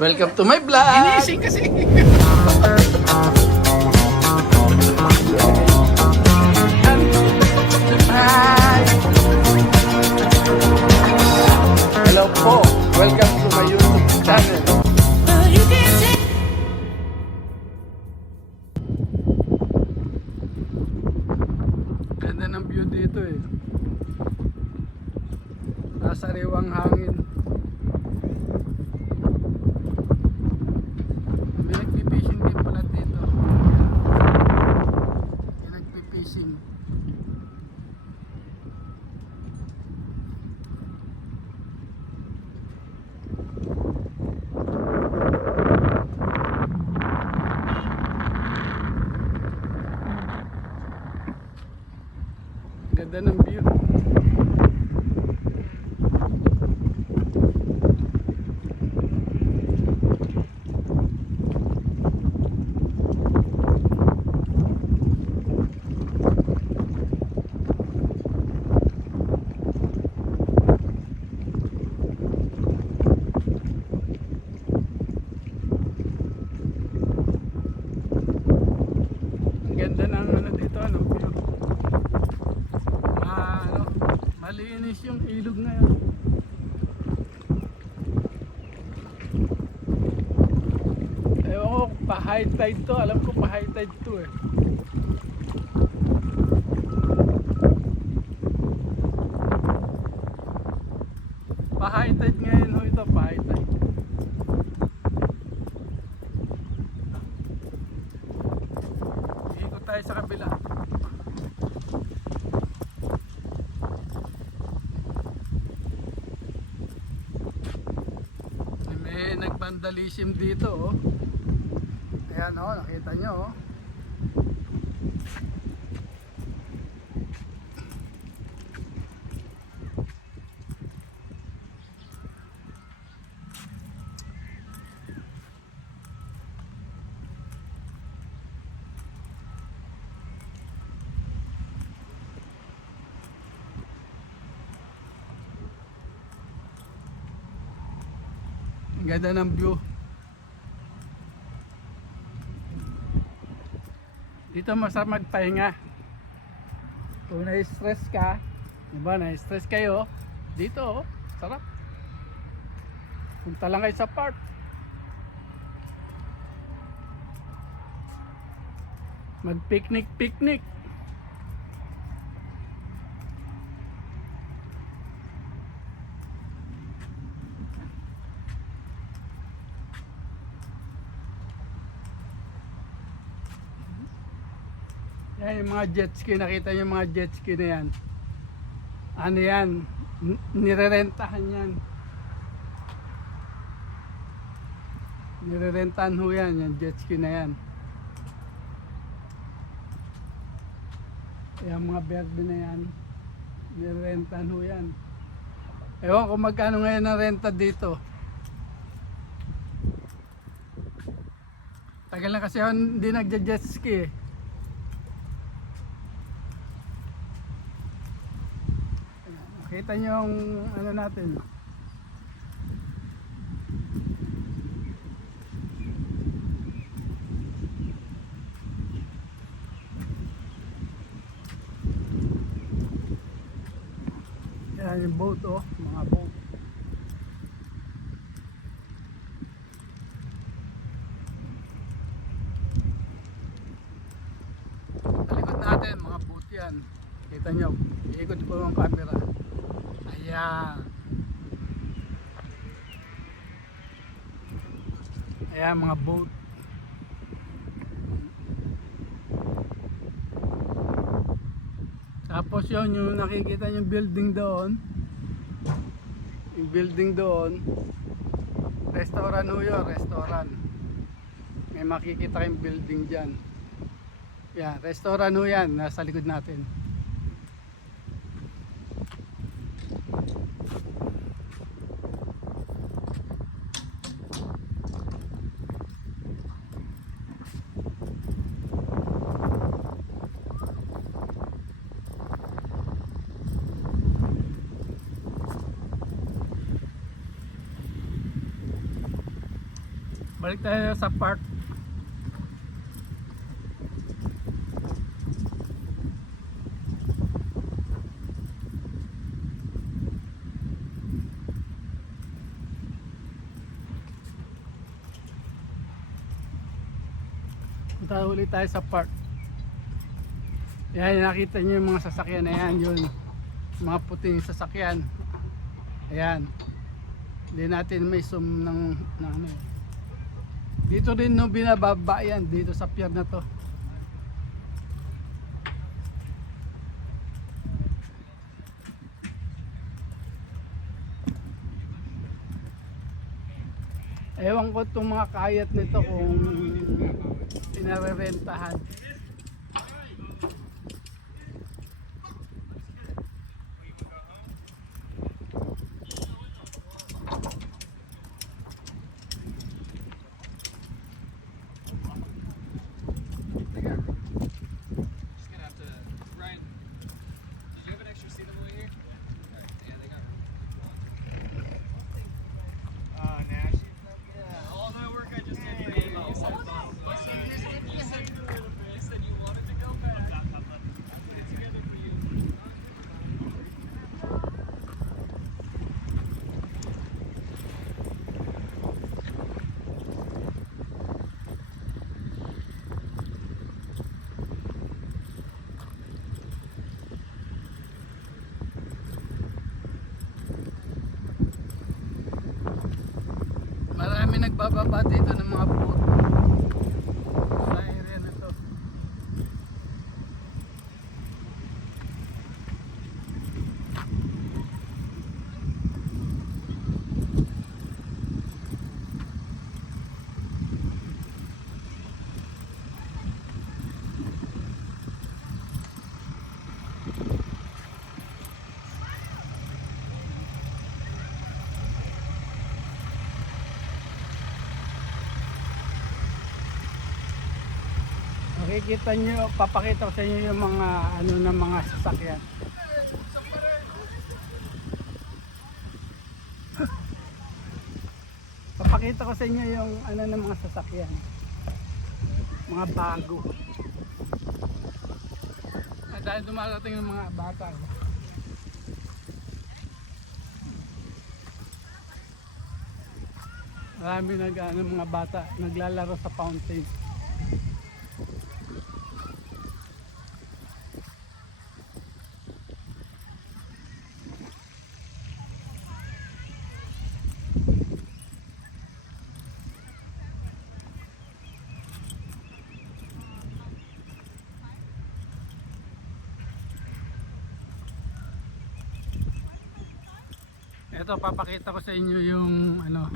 Welcome to my vlog! Ginising kasi. Hi! Hello po! Welcome to my YouTube channel. Ganda ng view dito eh. Nasariwang hangin. May nagpipishing din pala dito. May nagpipishing. Ganda ng view. Ang ganda ng ano dito, ano, view. Malinis yung ilog na yan. Ewan ko, pa-high tide to. Alam ko pa-high tide to eh. Pa-high tide ngayon ho ito, pa-high tide. Ikot tayo sa kabila. May nag-vandalism dito oh. Ayan oh, nakita nyo oh. Ang ganda ng view. Dito masarap magpahinga. Kung na-stress ka, diba na-stress kayo, dito oh, sarap. Punta lang kayo sa park. Mag-picnic. Yan yung mga jet ski, nakita nyo yung mga jet ski na yan. Ano yan? Nirerentahan yan. Nirerentahan ho yan, yung jet ski na yan. Yung mga berde na yan, nirerentahan ho yan. Ewan kung magkano ngayon ang renta dito. Tagal na kasi ako hindi nagja-jet ski eh. Kita nyo yung ano natin. Yan yung boat oh, mga boat. Sa likod natin mga boat yan. Kita nyo, iikot ko yung camera. Ayan. Ayan mga boat. Tapos yun yung nakikita yung building doon. Yung building doon. Restaurant ho yun, restaurant. May makikita kayong building dyan. Yan, restaurant ho yan, nasa likod natin. Balik tayo sa park. Punta ulit tayo sa park. Yan, nakita nyo yung mga sasakyan na yan, yun. Mga puting sasakyan. Ayan. Hindi natin may zoom ng ano. Dito rin no binababa yan, dito sa pier na to. Ewan ko itong mga kayat nito kung pinarerentahan. Marami nagbababa dito ng mga boat sa area na to. Makikita nyo, papakita ko sa inyo yung mga ano ng mga sasakyan. Papakita ko sa inyo yung ano ng mga sasakyan. Mga bago. At dahil dumarating yung mga bata. Marami mga bata naglalaro sa fountain. Ito, papakita ko sa inyo yung ano,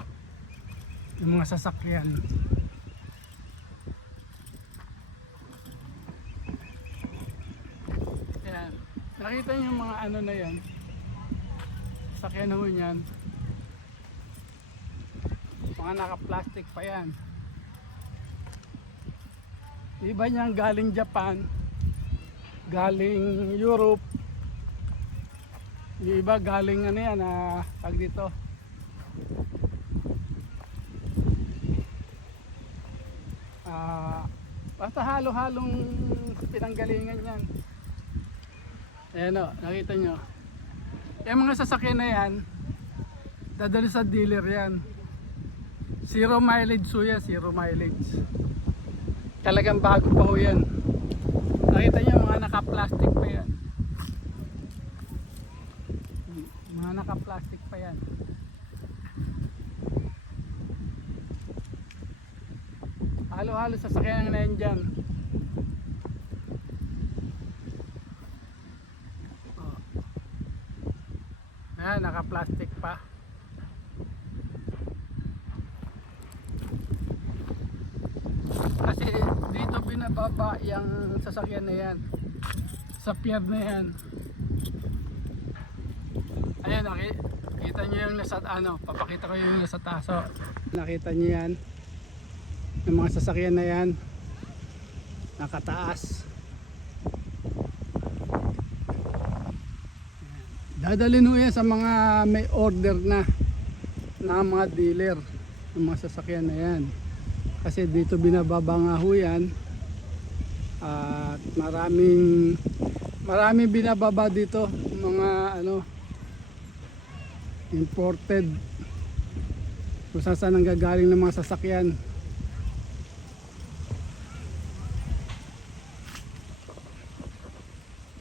yung mga sasakyan. Ayan. Nakita niyo yung mga ano na yan. Sasakyan na ho yan. Mga naka-plastic pa yan. Iba niyang galing Japan, galing Europe. Yung iba galing ano yan, tag dito. Basta halo-halong pinanggalingan yan. Ayan o, nakita nyo. Yung mga sasakyan na yan, dadali sa dealer yan. Zero mileage so yan, zero mileage. Talagang bago pa ho yan. Nakita nyo mga naka-plastic pa yan. Mga naka-plastic pa yan. Halo-halo sasakyan na yan dyan. Oh. Ayan, naka-plastic pa. Kasi dito binababa yung sasakyan na yan. Sa pier na yan. Ayan, nakita nyo yung nasa ano, papakita ko yung nasa taso. Nakita nyo yan. Yung mga sasakyan na yan, nakataas. Dadalhin mo yan sa mga may order na mga dealer, yung mga sasakyan na yan. Kasi dito binababa nga ho yan. At maraming binababa dito, mga ano, imported, kung saan nanggagaling ng mga sasakyan.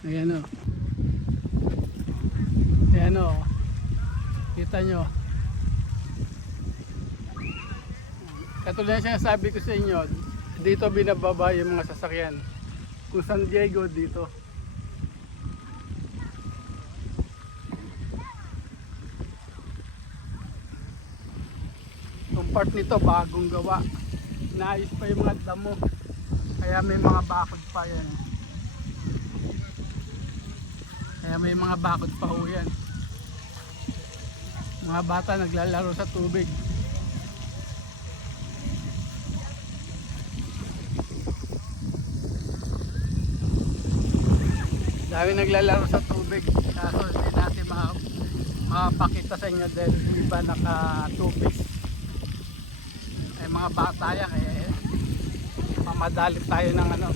Ayan o. Ayan o. Kita nyo. Katulad na sinasabi ko sa inyo, dito binababa yung mga sasakyan. Kung San Diego, dito. Yung part nito bagong gawa. Naayos pa yung mga damo. Kaya may mga bakod pa yan. Kaya may mga bakod pa ho yan. Mga bata naglalaro sa tubig. Dami naglalaro sa tubig. Kaso hindi natin makapakita sa inyo dahil yung iba naka-tubig. Ay mga bata yan, kaya mamadali tayo ng ano.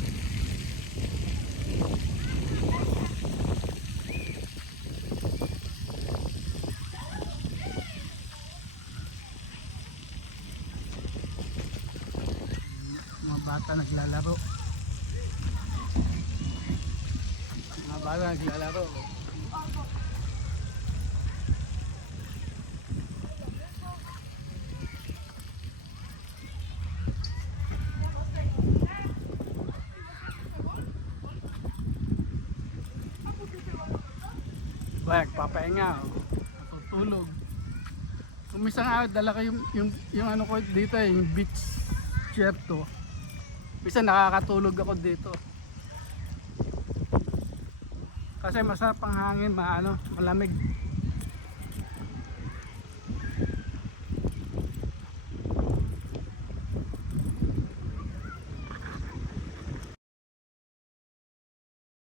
Mga bata naglalaro. Mga bata naglalaro. Wag, papahinga, natutulog. Kung minsan nga dala ko yung ano ko dito, yung beach chair to. Minsan nakakatulog ako dito. Kasi masarap ang hangin, malamig.